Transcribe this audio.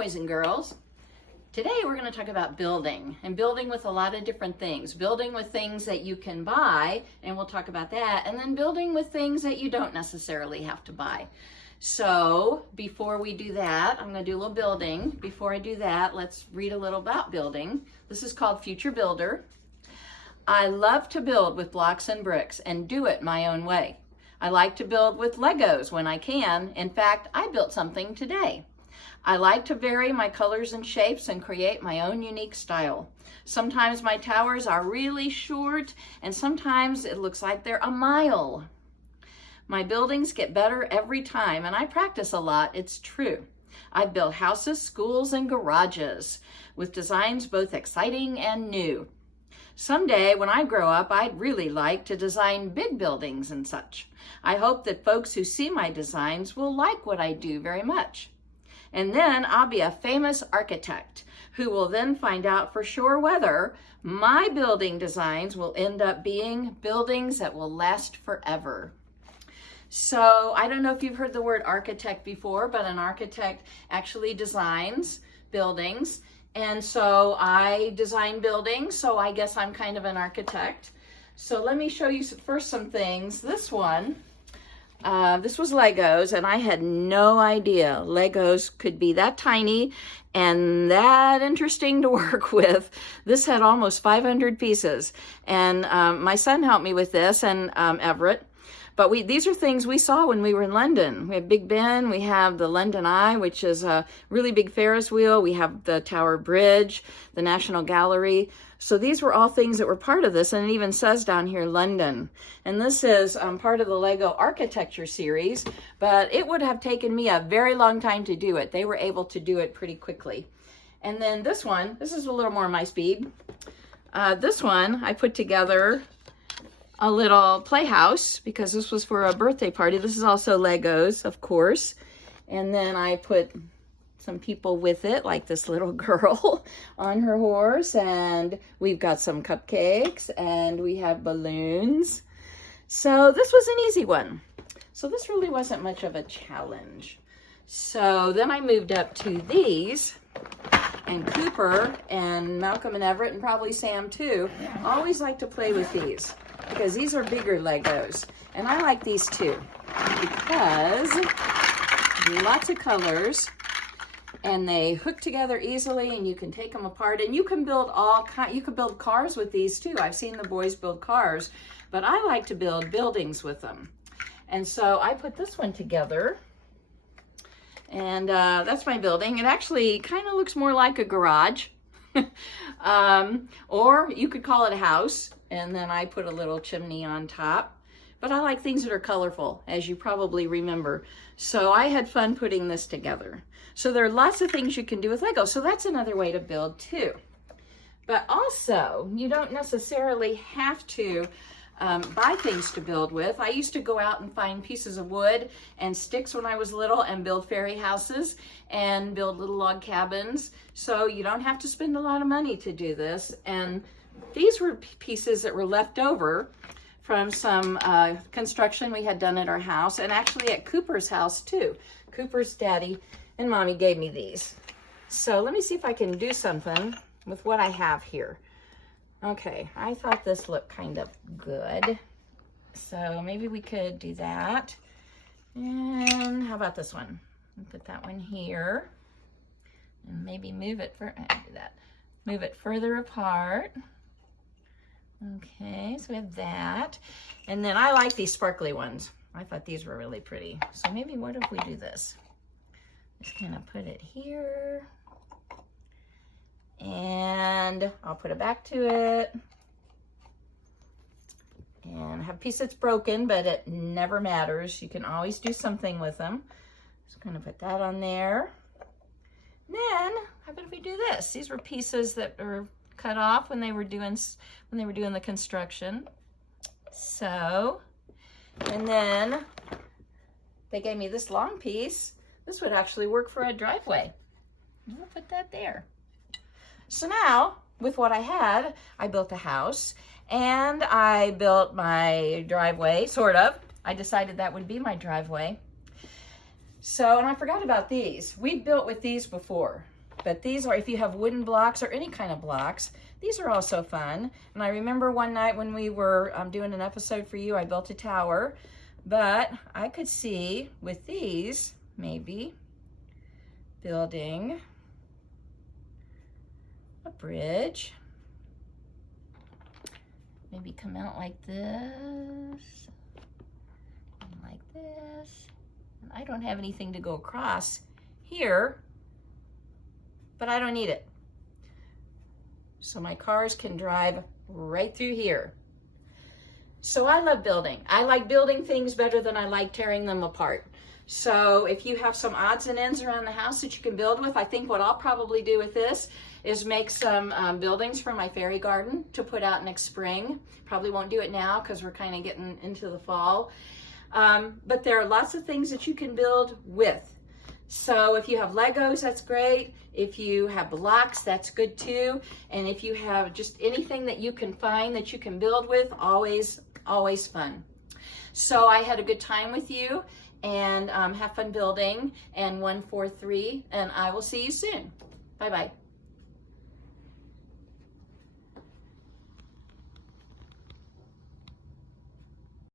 boys and girls. Today we're going to talk about building, and building with a lot of different things. Building with things that you can buy, and we'll talk about that, and then building with things that you don't necessarily have to buy. So before we do that, I'm going to do a little building. Before I do that, let's read a little about building. This is called Future Builder. I love to build with blocks and bricks and do it my own way. I like to build with Legos when I can. In fact, I built something today. I like to vary my colors and shapes and create my own unique style. Sometimes my towers are really short and sometimes it looks like they're a mile. My buildings get better every time and I practice a lot, it's true. I've built houses, schools, and garages with designs both exciting and new. Someday when I grow up, I'd really like to design big buildings and such. I hope that folks who see my designs will like what I do very much. And then I'll be a famous architect who will then find out for sure whether my building designs will end up being buildings that will last forever. So I don't know if you've heard the word architect before, but an architect actually designs buildings. And so I design buildings, so I guess I'm kind of an architect. So let me show you first some things. This one, this was Legos, and I had no idea Legos could be that tiny and that interesting to work with. This had almost 500 pieces, and my son helped me with this, and Everett. But these are things we saw when we were in London. We have Big Ben, we have the London Eye, which is a really big Ferris wheel. We have the Tower Bridge, the National Gallery. So these were all things that were part of this, and it even says down here, London. And this is part of the Lego architecture series, but it would have taken me a very long time to do it. They were able to do it pretty quickly. And then this one, this is a little more my speed. This one, I put together a little playhouse because this was for a birthday party. This is also Legos, of course. And then I put some people with it, like this little girl on her horse, and we've got some cupcakes and we have balloons. So this was an easy one. So this really wasn't much of a challenge. So then I moved up to these, and Cooper and Malcolm and Everett and probably Sam too always like to play with these because these are bigger Legos, and I like these too because lots of colors and they hook together easily, and you can take them apart, and you can build you can build cars with these too. I've seen the boys build cars, but I like to build buildings with them. And so I put this one together, and that's my building. It actually kind of looks more like a garage, or you could call it a house, and then I put a little chimney on top. But I like things that are colorful, as you probably remember. So I had fun putting this together. So there are lots of things you can do with Lego. So that's another way to build too. But also, you don't necessarily have to buy things to build with. I used to go out and find pieces of wood and sticks when I was little and build fairy houses and build little log cabins. So you don't have to spend a lot of money to do this. And these were pieces that were left over from some construction we had done at our house, and actually at Cooper's house too. Cooper's daddy and mommy gave me these. So let me see if I can do something with what I have here. Okay, I thought this looked kind of good. So maybe we could do that. And how about this one? Put that one here. And maybe move it move it further apart. Okay, so we have that. And then I like these sparkly ones. I thought these were really pretty. So maybe what if we do this? Just kind of put it here. And I'll put it back to it. And I have a piece that's broken, but it never matters. You can always do something with them. Just kind of put that on there. Then, how about if we do this? These were pieces that were cut off when they were doing the construction. So, and then they gave me this long piece. This would actually work for a driveway. I'll put that there. So now, with what I had, I built a house and I built my driveway, sort of. I decided that would be my driveway. So, and I forgot about these. We've built with these before, but these are, if you have wooden blocks or any kind of blocks, these are also fun. And I remember one night when we were doing an episode for you, I built a tower, but I could see with these, maybe building a bridge. Maybe come out like this, and like this. And I don't have anything to go across here, but I don't need it. So my cars can drive right through here. So I love building. I like building things better than I like tearing them apart. So if you have some odds and ends around the house that you can build with, I think what I'll probably do with this is make some buildings for my fairy garden to put out next spring. Probably won't do it now because we're kind of getting into the fall. But there are lots of things that you can build with. So if you have Legos, that's great. If you have blocks, that's good too. And if you have just anything that you can find that you can build with, always fun. So I had a good time with you, and have fun building, and 1, 4, 3, and I will see you soon. Bye-bye.